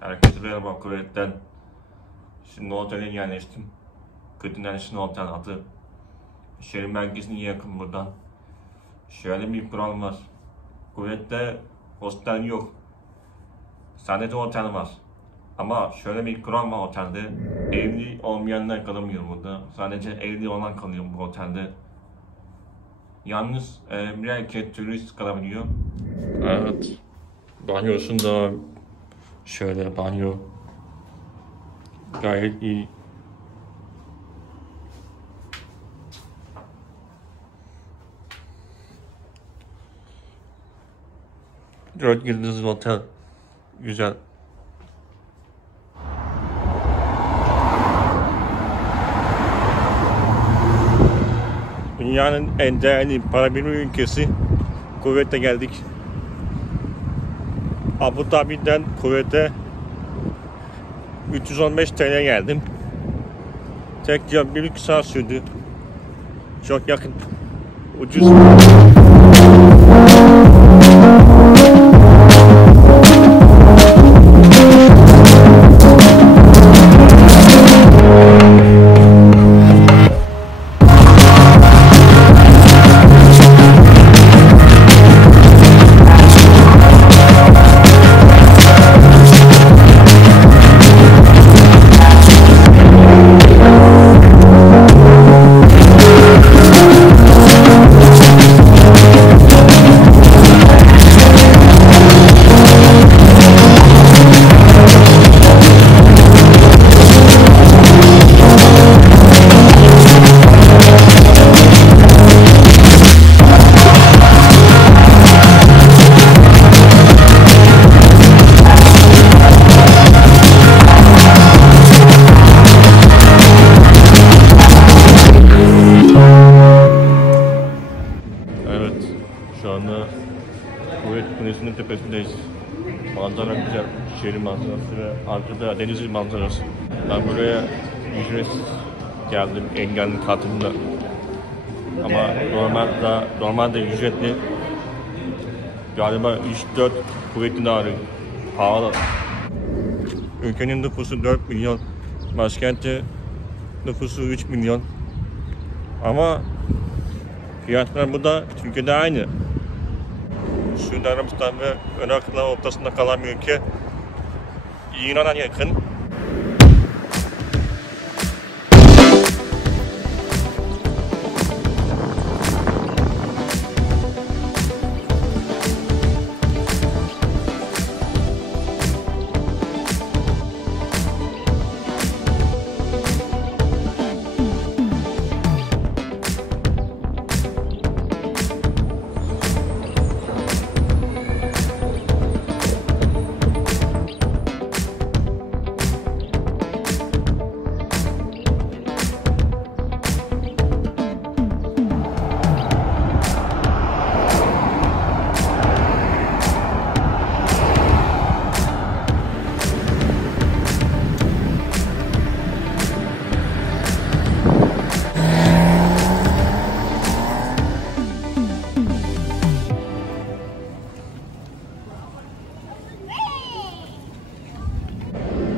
Herkese merhaba Kuveyt'ten. Şimdi otele yerleştim. Continental Otel adı. Şehir merkezine yakın buradan. Şöyle bir kural var. Kuveyt'te hostel yok. Sadece otel var. Ama şöyle bir kural var otelde. Evli olmayanlar kalamıyor burada. Sadece evli olan kalıyor bu otelde. Yalnız bir erkek turist kalabiliyor. Evet. Banyosunda şöyle banyo gayet iyi. Dört yıldızlı otel. Güzel. Dünyanın en değerli para birimi ülkesi Kuveyt'e geldik. Abu Dhabi'den Kuveyt'e 315 TL geldim. Tek yol 1,5 saat sürdü. Çok yakın. Ucuz. Şu anda Kuveyt Kulesi'nin tepesindeyiz. Manzara güzel, şehir manzarası ve arkada deniz manzarası. Ben buraya ücretsiz geldim engelli katında. Ama normalde ücretli. Galiba 3-4 Kuveyt dinarı pahalı. Ülkenin nüfusu 4 milyon, başkenti nüfusu 3 milyon. Ama fiyatlar burada Türkiye'de aynı. Suudi Arabistan ve Irak'la ortasında kalan bir ülke. İran'a yakın.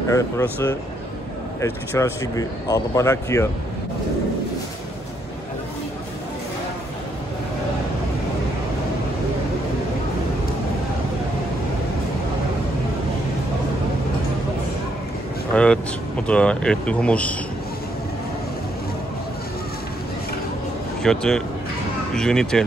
Evet, burası eski çarşı gibi, Albalakya. Evet, bu da etli humus. Fiyatı 120 TL.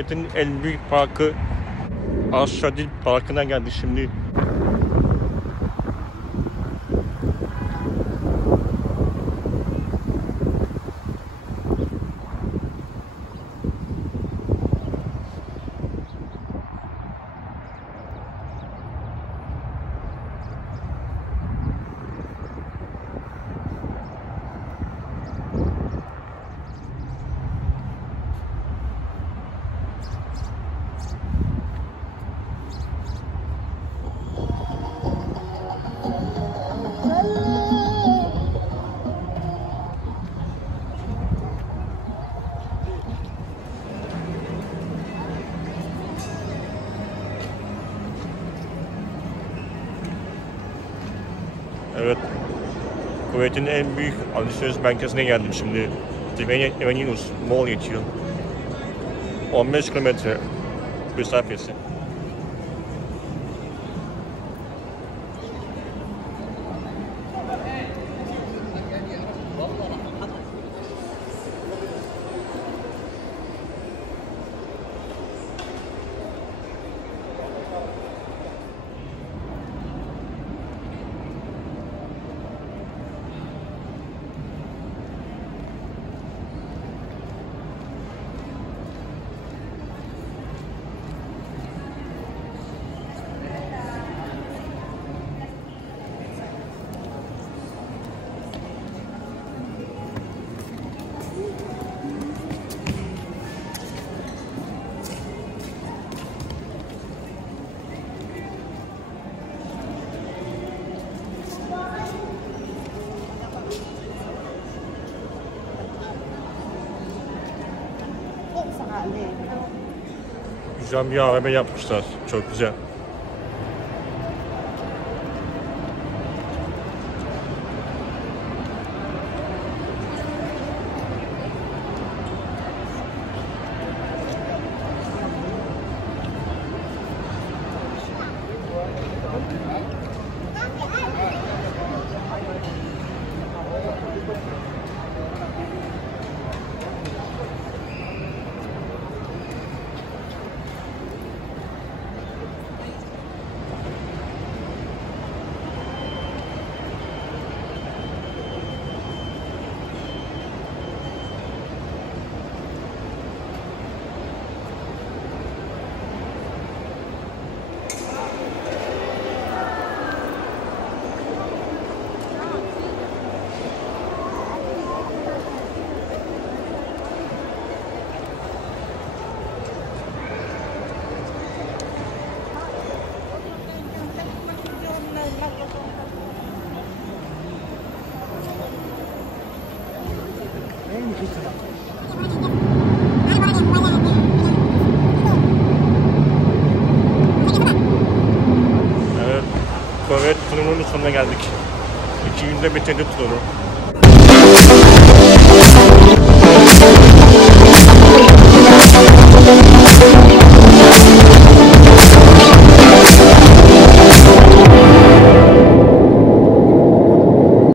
Kuveyt'in en büyük parkı Aşadil Parkı'na geldik şimdi. Evet, Kuveyt'in en büyük alışveriş merkezine geldim şimdi. Divenus Mall geçiyor. 15 kilometre mesafesi. Güzel bir AVM yapmışlar. Çok güzel. Evet, Kuveyt turunun sonuna geldik. 2 günde bitirdik turu.